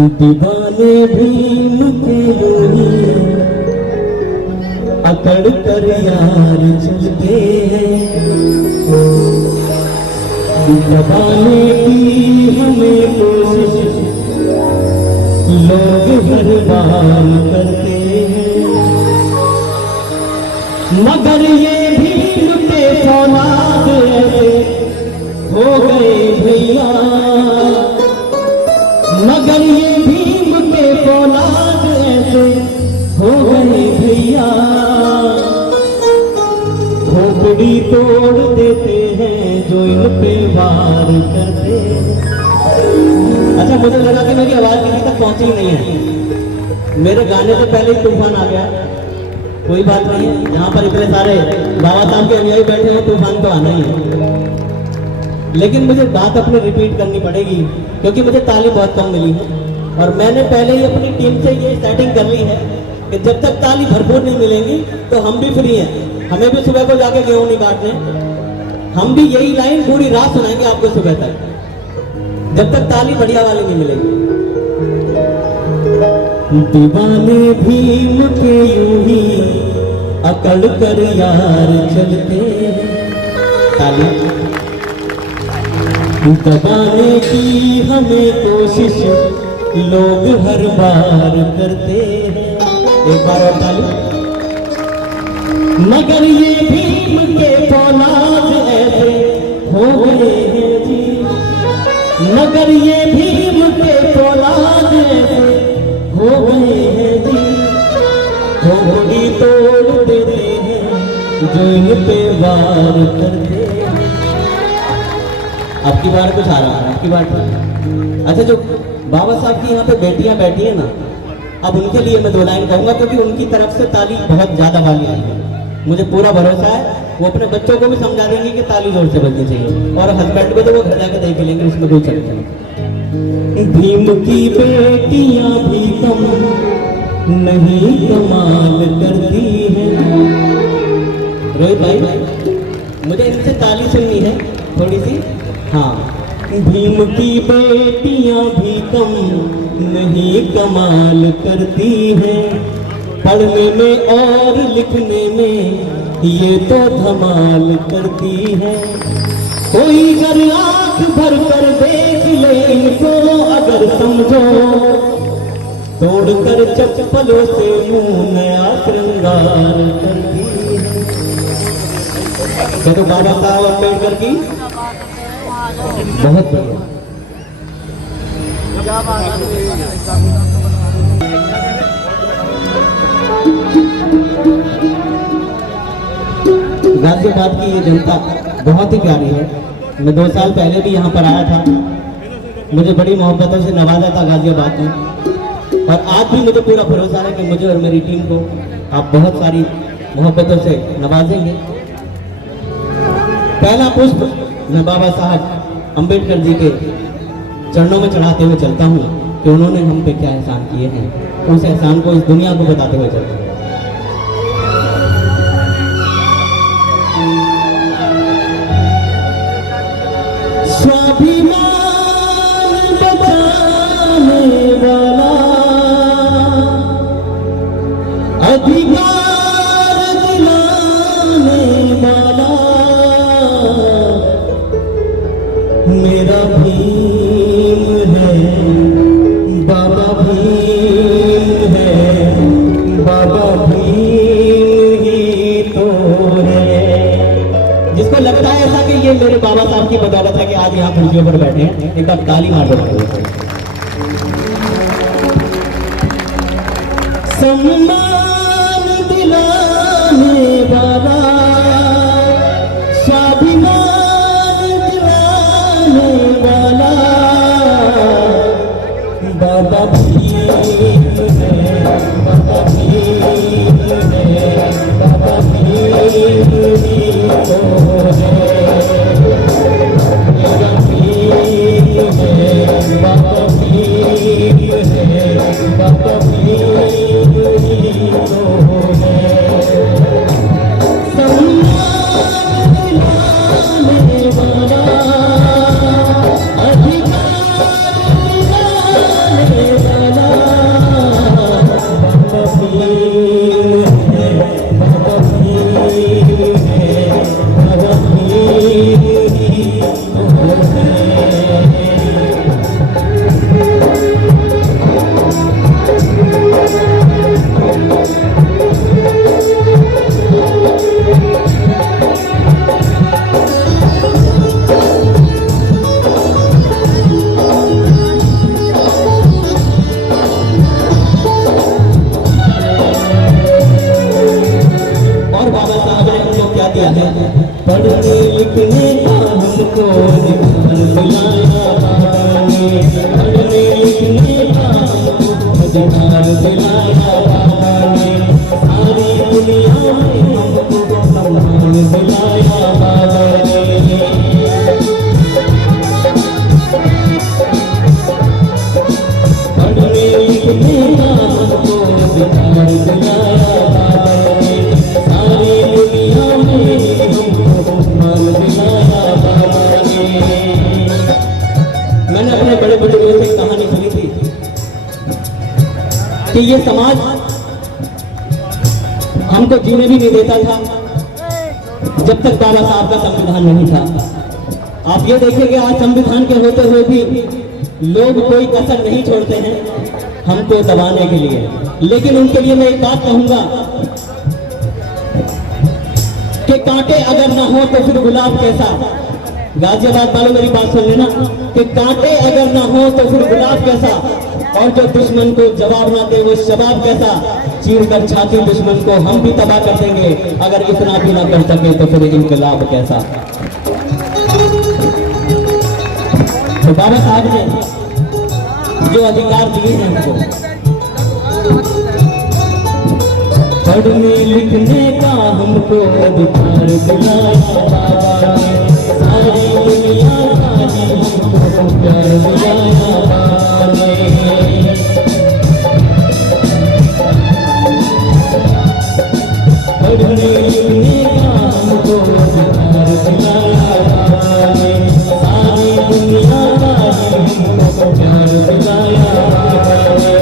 दीवाने भीम के यूं ही अकड़ कर यार चलते हैं। दबाने की हमें कोशिश लोग हर बार करते हैं, मगर ये भीम के फौलाद ऐसे हो गए भैया, मगर ये भीम के फौलाद ऐसे हो गए भैया। खोपड़ी तोड़ देते हैं जो इन पे वार करते हैं। अच्छा, मुझे लगा कि मेरी आवाज किसी तक पहुंची नहीं है। मेरे गाने से पहले ही तूफान आ गया। कोई बात नहीं है, यहाँ पर इतने सारे बाबा साहब के अनुयायी बैठे हैं, तूफान तो आना ही है। लेकिन मुझे बात अपनी रिपीट करनी पड़ेगी क्योंकि मुझे ताली बहुत कम मिली है और मैंने पहले ही अपनी टीम से ये सेटिंग कर ली है कि जब तक ताली भरपूर नहीं मिलेंगी तो हम भी फ्री हैं। हमें भी सुबह को जाके गेहूं नहीं काटने, हम भी यही लाइन पूरी रात सुनाएंगे आपको सुबह तक, जब तक ताली बढ़िया वाली नहीं मिलेगी। दीवाने भीम के यूं ही अकड़ कर यार चलते हैं। ताली दबाने की हमें कोशिश लोग हर बार करते हैं। एक बार और ताली। मगर ये भीम के फौलाद ऐसे हो गए हैं जी, मगर ये भीम के फौलाद ऐसे हो गए हैं जी। खोपड़ी तोड़ देते हैं जो इन पे वार करते हैं। अब की बार कुछ आ रहा है, अब की बार। अच्छा, जो बाबा साहब की यहाँ पे बेटियां बैठी है ना, अब उनके लिए मैं दो लाइन कहूंगा क्योंकि उनकी तरफ से ताली बहुत ज्यादा वाली आई है। मुझे पूरा भरोसा है वो अपने बच्चों को भी समझा देंगे कि ताली जोर से बजनी चाहिए, और हस्बैंड को तो वो घर जाकर देख लेंगे, उसमें कोई चलता नहीं। भीम की बेटियां भी कम नहीं कमाल करती हैं। रोहित भाई, मुझे इनसे ताली सुननी है थोड़ी सी। हाँ, भीम की बेटियां भी कम नहीं कमाल करती हैं, पढ़ने में और लिखने में ये तो धमाल करती है। कोई घर आंख भर कर देख ले इनको अगर समझो, तोड़कर चप्पलों से मुंह नया श्रृंगार करती है। तो बाबा साहब अम्बेडकर की बहुत बढ़िया। गाजियाबाद की ये जनता बहुत ही प्यारी है। मैं 2 साल पहले भी यहाँ पर आया था, मुझे बड़ी मोहब्बतों से नवाजा था गाजियाबाद में, और आज भी मुझे पूरा भरोसा है कि मुझे और मेरी टीम को आप बहुत सारी मोहब्बतों से नवाजेंगे। पहला पुष्प मैं बाबा साहब अम्बेडकर जी के चरणों में चढ़ाते हुए चलता हूँ कि उन्होंने हम पे क्या एहसान किए हैं, उस एहसान को इस दुनिया को बताते हुए चलता हूँ। स्वाभिमान बचाने वाला, अधिकार दिलाने वाला मेरा भीम है, बाबा भीम है, बाबा भीम ही तो है। जिसको लगता है ऐसा कि ये मेरे बाबा साहब की बदौलत है कि आज यहाँ कुर्सियों पर बैठे हैं, एक बार ताली मार दो। सम्मान दिलाने वाला, स्वाभिमान दिलाने वाला बाबा भीम है, बाबा भीम है, बाबा भीम ही तो है। मेरा भीम है, बाबा भीम है, बाबा भीम ही तो है। सम्मान दिलाने वाला, अधिकार दिलाने वाला पढ़ने लिखने का हमको अधिकार दिलाया बाबा ने, पढ़ने लिखने का हमको अधिकार दिलाया बाबा ने, सारी दुनिया में हमको सम्मान दिलाया बाबा ने। पढ़ने लिखने का हमको अधिकार दिलाया बाबा ने, सारी दुनिया में मैंने अपने बड़े बुजुर्गों से एक कहानी सुनी थी कि ये समाज हमको जीने भी नहीं देता था जब तक बाबा साहब का संविधान नहीं था। आप ये देखेंगे आज संविधान के होते हुए भी लोग कोई कसर नहीं छोड़ते हैं हमको दबाने के लिए। लेकिन उनके लिए मैं एक बात कहूंगा कि कांटे अगर ना हो तो फिर गुलाब कैसा। गाजियाबाद वालों मेरी बात सुन लेना कि कांटे अगर ना हो तो फिर गुलाब कैसा, और जो दुश्मन को जवाब ना दे वो शबाब कैसा। चीर कर छाती दुश्मन को हम भी तबाह कर देंगे, अगर इतना भी ना कर सके तो फिर इनकलाब कैसा। तो बाबा साहब ने जो अधिकार दिए हैं हमको, पढ़ने लिखने का हमको अधिकार दिलाया बाबा ने, सारी दुनिया का हमको प्यार दिलाया बाबा ने। पढ़ने लिखने का हमको अधिकार दिलाया बाबा ने, सारी दुनिया का हमको प्यार दिलाया बाबा ने।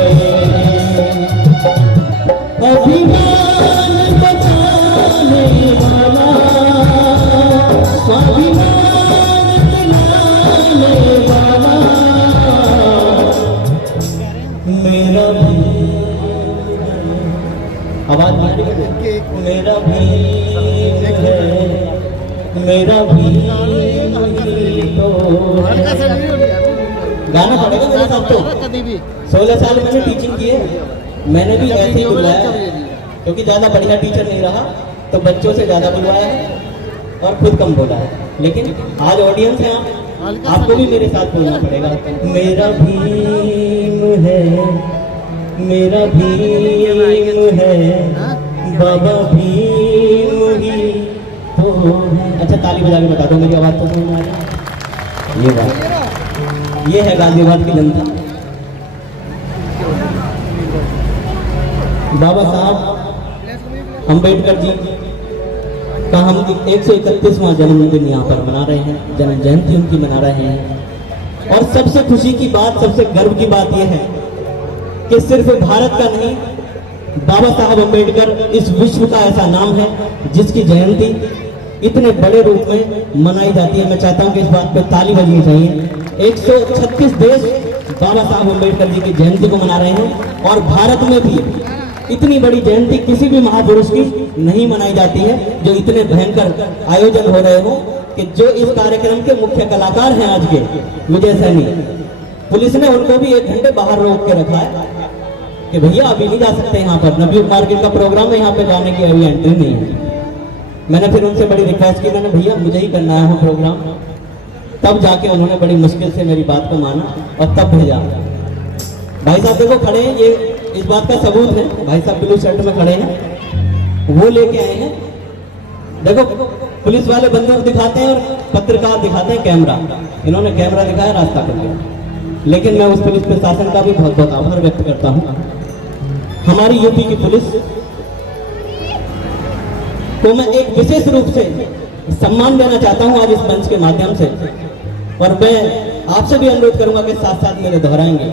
अभिमान बचाने वाला, स्वाभिमान दिलाने वाला मेरा भी, आवाज मेरा भी है, मेरा भी तो गाना पड़ेगा मेरे साथ। तो 16 साल मैंने टीचिंग की है, मैंने भी ऐसे ही बुलवाया क्योंकि ज़्यादा बढ़िया टीचर नहीं रहा तो बच्चों से ज़्यादा बुलवाया है और खुद कम बोला है। लेकिन आज ऑडियंस है, आपको भी मेरे साथ बोलना पड़ेगा। मेरा भीम है, मेरा भीम है, बाबा भीम ही तो है। अच्छा ताली बजा के बता दो मेरी आवाज़ तो समझ में आ रही है। ये बात, ये है गाजियाबाद की जनता। बाबा साहब अम्बेडकर जी का हम 131वां जन्मदिन यहाँ पर मना रहे हैं, जन्म जयंती उनकी मना रहे हैं। और सबसे खुशी की बात, सबसे गर्व की बात यह है कि सिर्फ भारत का नहीं, बाबा साहब अम्बेडकर इस विश्व का ऐसा नाम है जिसकी जयंती इतने बड़े रूप में मनाई जाती है। मैं चाहता हूँ कि इस बात पर ताली बजनी चाहिए। 136 देश बाबा साहब अम्बेडकर जी की जयंती को मना रहे हैं और भारत में भी इतनी बड़ी जयंती किसी भी महापुरुष की नहीं मनाई जाती है जो इतने भयंकर आयोजन हो रहे हो। कि जो इस कार्यक्रम के मुख्य कलाकार हैं आज के विजय सैनी, पुलिस ने उनको भी 1 घंटे बाहर रोक के रखा है कि भैया अभी नहीं जा सकते यहाँ पर, नवयुग मार्केट का प्रोग्राम है, यहाँ पे जाने की अभी एंट्री नहीं है। मैंने फिर उनसे बड़ी रिक्वेस्ट की, मैंने भैया मुझे ही करना है प्रोग्राम, तब जाके उन्होंने बड़ी मुश्किल से मेरी बात को माना और तब भेजा। भाई साहब देखो खड़े हैं, ये इस बात का सबूत है। भाई साहब ब्लू शर्ट में खड़े हैं, वो लेके आए हैं। देखो पुलिस वाले बंदूक दिखाते हैं और पत्रकार दिखाते हैं कैमरा, इन्होंने कैमरा दिखाया, रास्ता कर दिया। लेकिन मैं उस पुलिस प्रशासन का भी बहुत बहुत आभार व्यक्त करता हूँ। हमारी यूपी की पुलिस को मैं एक विशेष रूप से सम्मान देना चाहता हूँ आज इस मंच के माध्यम से, और मैं आपसे भी अनुरोध करूंगा कि साथ साथ मेरे दोहराएंगे।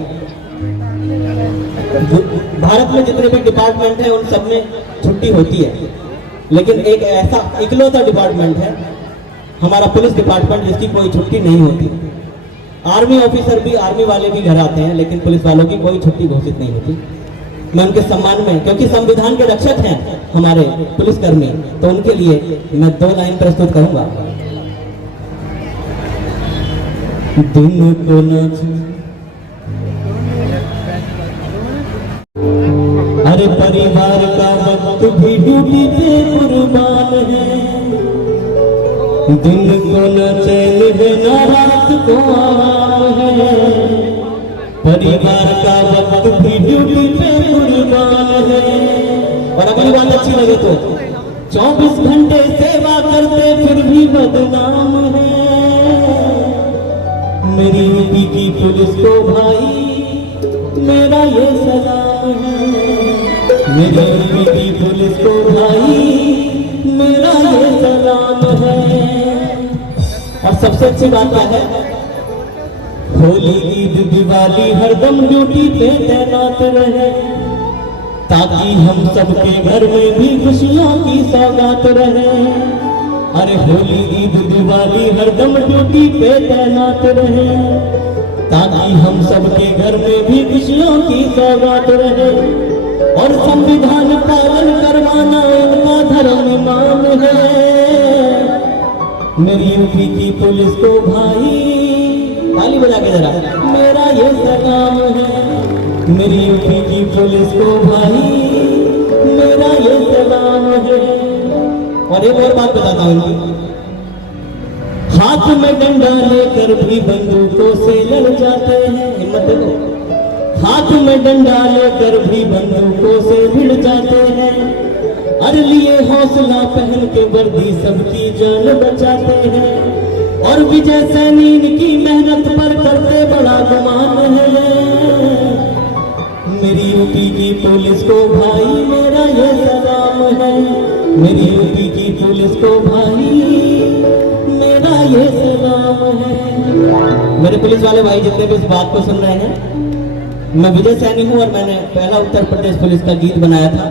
भारत में जितने भी डिपार्टमेंट हैं उन सब में छुट्टी होती है, लेकिन एक ऐसा इकलौता डिपार्टमेंट है हमारा पुलिस डिपार्टमेंट जिसकी कोई छुट्टी नहीं होती। आर्मी ऑफिसर भी, आर्मी वाले भी घर आते हैं, लेकिन पुलिस वालों की कोई छुट्टी घोषित नहीं होती। मैं उनके सम्मान में, क्योंकि संविधान के रक्षक हैं हमारे पुलिसकर्मी, तो उनके लिए मैं 2 लाइन प्रस्तुत करूंगा। दिन को न अरे परिवार का वक्त भी ड्यूटी पे कुर्बान है, दिन को न चैन है न रात को आराम है, परिवार का वक्त भी ड्यूटी पे कुर्बान है। और अगली बात अच्छी लगे तो 24 घंटे सेवा करते फिर भी बदनाम है, मेरी यूपी की पुलिस को भाई मेरा ये सलाम है, मेरी यूपी की पुलिस को भाई मेरा ये सलाम है। और सबसे अच्छी बात क्या है, होली ईद दिवाली हरदम ड्यूटी पे तैनात रहे, ताकि हम सबके घर में भी खुशियों की सौगात रहे। अरे होली ईद दिवाली हरदम ड्यूटी पे तैनात रहे, ताकि हम सबके घर में भी खुशियों की सौगात रहे। और संविधान पालन करवाना इनका धर्म इमाम है, मेरी यूपी की पुलिस को भाई ताली बजा के जरा मेरा ये सलाम है, मेरी यूपी की पुलिस को भाई मेरा ये सलाम है। और एक और बात बताता हूँ इनकी, हाथ में डंडा लेकर भी बंदूकों से लड़ जाते हैं, हिम्मत देखो, हाथ में डंडा लेकर भी बंदूकों से भिड़ जाते हैं, अरे लिए हौसला पहन के वर्दी सबकी जान बचाते हैं। और विजय सैनी की मेहनत पर करते बड़ा गुमान है, मेरी यूपी की पुलिस को भाई मेरा ये सलाम है, मेरी यूपी की पुलिस को भाई मेरा ये सलाम है। मेरे पुलिस वाले भाई जितने भी इस बात को सुन रहे हैं, मैं विजय सैनी हूँ और मैंने पहला उत्तर प्रदेश पुलिस का गीत बनाया था,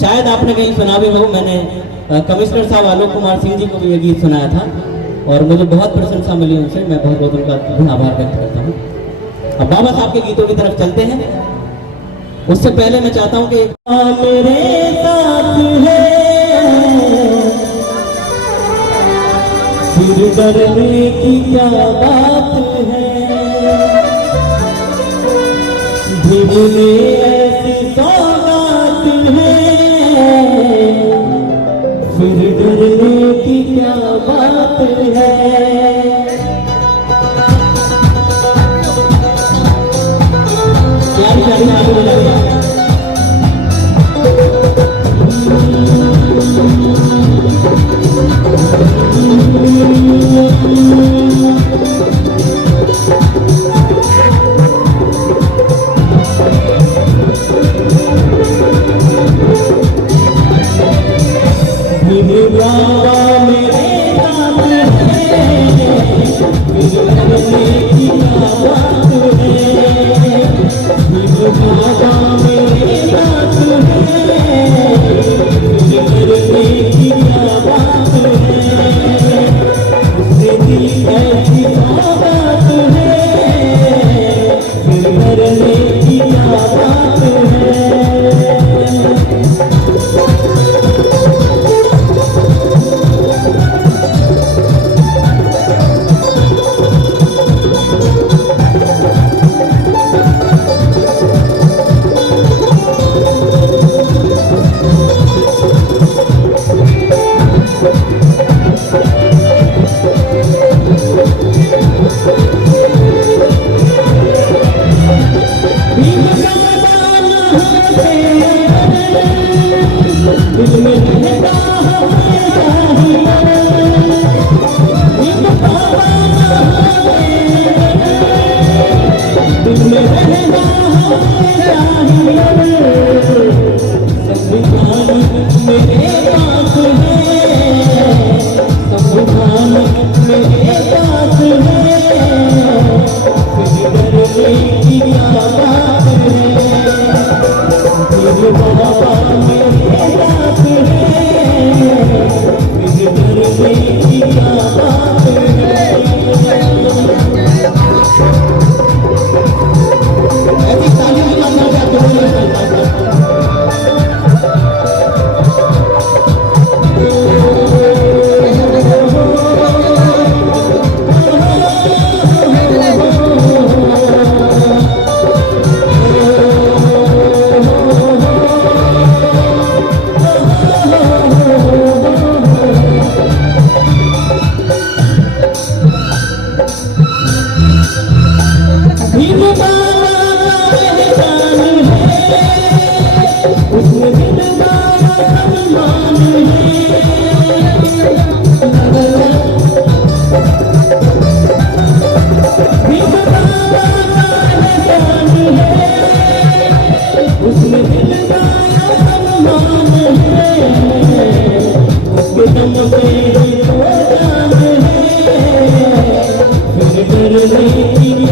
शायद आपने कहीं सुना भी हो। मैंने कमिश्नर साहब आलोक कुमार सिंह जी को भी ये गीत सुनाया था और मुझे बहुत प्रशंसा मिली उनसे, मैं बहुत बहुत उनका आभार व्यक्त करता हूँ। अब बाबा साहब के गीतों की तरफ चलते हैं। उससे पहले मैं चाहता हूँ कि मेरे साथ है फिर डरने की क्या बात है, भीगने ऐसी सौगात है, फिर डरने की क्या बात है। प्यारी प्यारी आगे बढ़ाइए।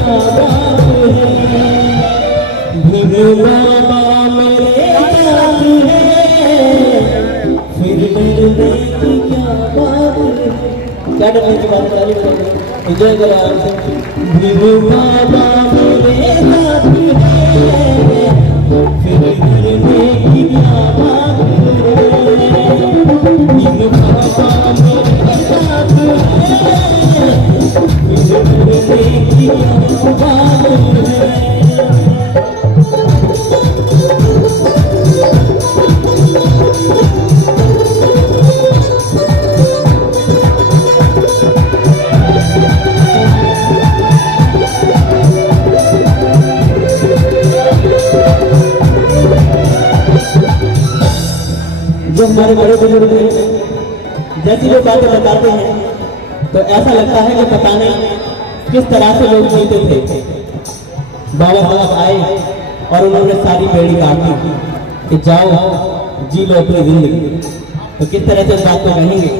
क्या बात है, भीम बाबा मेरे साथ है, फिर डरने की क्या बात है। क्या डरने की बात है, एंजॉय करो आराम से। भीम बाबा मेरे साथ है, फिर डरने की क्या बात है, भीम बाबा मेरे साथ है, फिर डरने की क्या बात है। जो हमारे बड़े बुजुर्ग हैं, जैसी जो बातें बताते हैं तो ऐसा लगता है कि पता नहीं किस तरह से लोग जीते थे। बाबा साहब आए और उन्होंने सारी बेड़ी काट दी कि जाओ जी लो अपनी जिंदगी। तो किस तरह से इस बात को कहेंगे।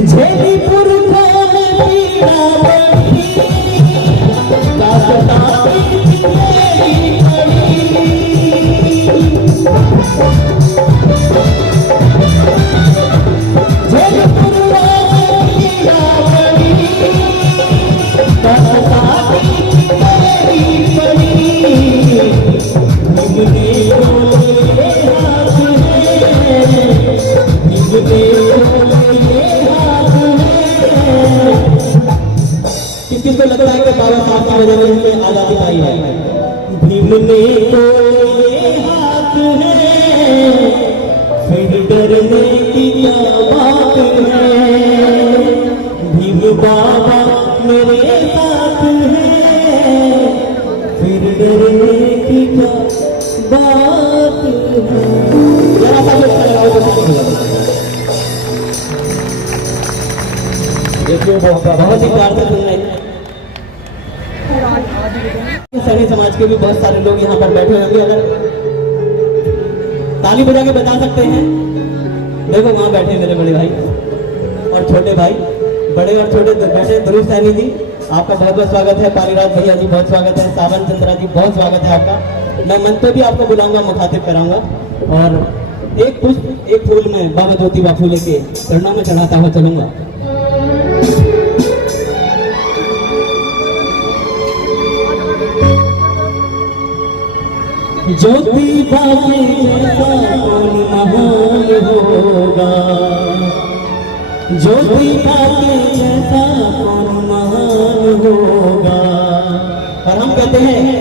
झेलीपुर में पीड़ा बड़ी, किसको लगता है कि बाबा साहब की वजह से हमें आजादी पाई है। भीम ने तो ये हाथ है, फिर डरने की क्या बात है, भीम बाबा मेरे साथ है, फिर डरने की क्या बात है। जरा सा जो देखिए बहुत ही प्यार से सुन रहे हैं। सभी समाज के भी बहुत सारे लोग यहाँ पर बैठे होंगे, अगर ताली बजा के बता सकते हैं। देखो वहां बैठे मेरे बड़े भाई और छोटे भाई, बड़े और छोटे बैठे। ध्रुव सैनी जी आपका बहुत बहुत स्वागत है, पालीराज भैया जी बहुत स्वागत है, सावन चंद्रा जी बहुत स्वागत है आपका। मैं मंच पे भी आपको बुलाऊंगा, मुखातिब कराऊंगा और एक पुष्प एक फूल में बाबा ज्योतिबा फूले के चरणों में चढ़ाता हुआ चलूंगा। ज्योतिबा के जैसा कौन महान होगा, ज्योतिबा के जैसा कौन महान होगा। और हम कहते हैं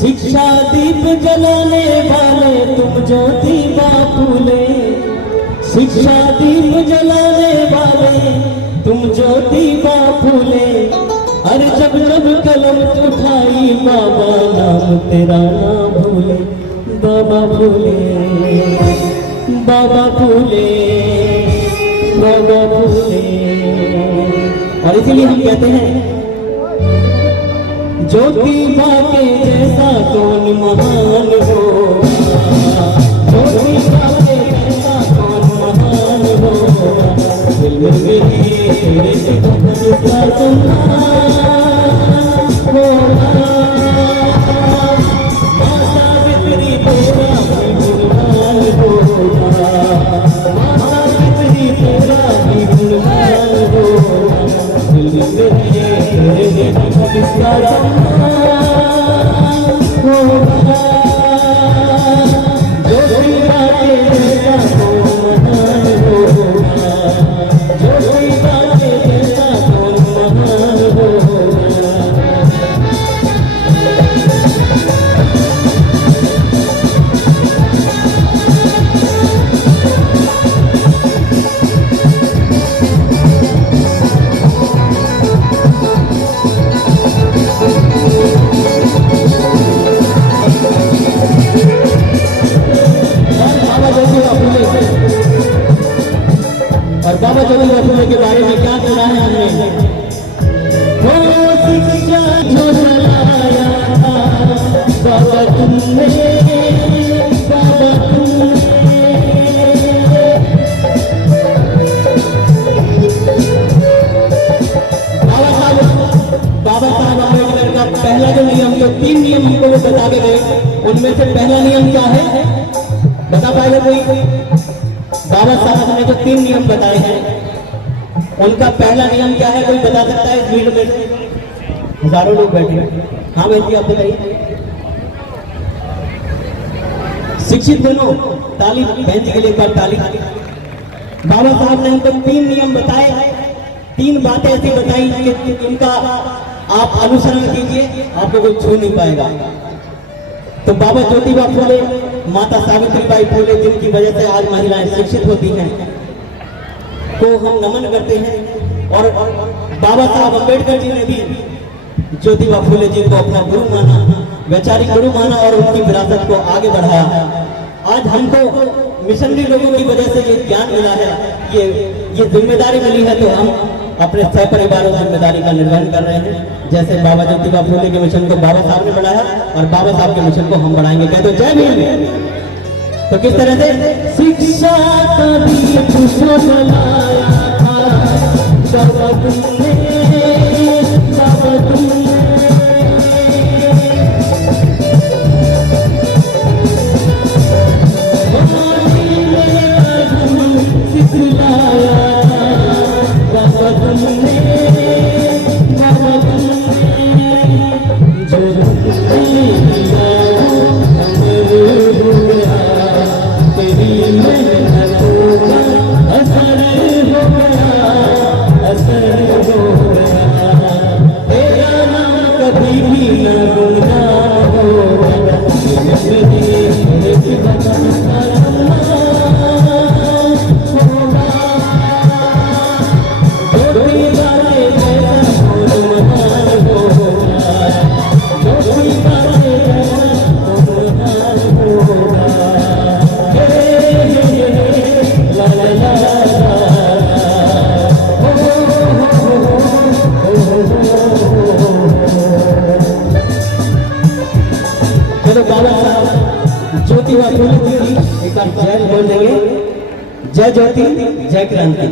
शिक्षा दीप जलाने वाले तुम ज्योतिबा फूले, शिक्षा दीप जलाने वाले तुम ज्योतिबा फूले। अरे जब जब कलम उठाई बाबा नाम तेरा ना भूले, बाबा भूले, बाबा भूले, बाबा भूले। और इसीलिए हम कहते हैं ज्योतिबा के जैसा कौन महान होगा, ज्योतिबा के जैसा कौन महान होगा। दिल में तेरे से दूसरा पहला जो नियम, जो 3 नियम हमको वो बता के गए, उनमें से पहला नियम क्या है, बता पाएगा कोई? बाबा साहब ने जो 3 नियम बताए हैं, उनका पहला नियम क्या है, कोई बता सकता है इस भीड़ में से? हजारों लोग बैठे हैं। हाँ भाई जी, आप बताइए। शिक्षित बनो, ताली बहन जी के लिए एक बार ताली। बाबा साहब ने हमको 3 नियम बताए, 3 बातें ऐसी बताई कि इनका आप अनुसरण कीजिए, आपको कोई छू नहीं पाएगा। तो बाबा ज्योतिबा फूले, माता सावित्रीबाई फूले, जिनकी वजह से आज महिलाएं शिक्षित होती हैं, को हम नमन करते हैं। और बाबा साहब अम्बेडकर जी ने भी ज्योतिबा फूले जी को अपना गुरु माना, वैचारिक गुरु माना और उनकी विरासत को आगे बढ़ाया। आज हमको मिशनरी लोगों की वजह से ये ज्ञान मिला है, ये जिम्मेदारी मिली है, तो हम अपने सपरिवार जिम्मेदारी का निर्वहन कर रहे हैं। जैसे बाबा ज्योतिबा फूले के मिशन को बाबा साहब ने बढ़ाया और बाबा साहब के मिशन को हम बढ़ाएंगे। कहते जय भीम। तो किस तरह से शिक्षा ज्योतिबा फूले जी एक बार जय बोल देंगे। जय ज्योति, जय क्रांति।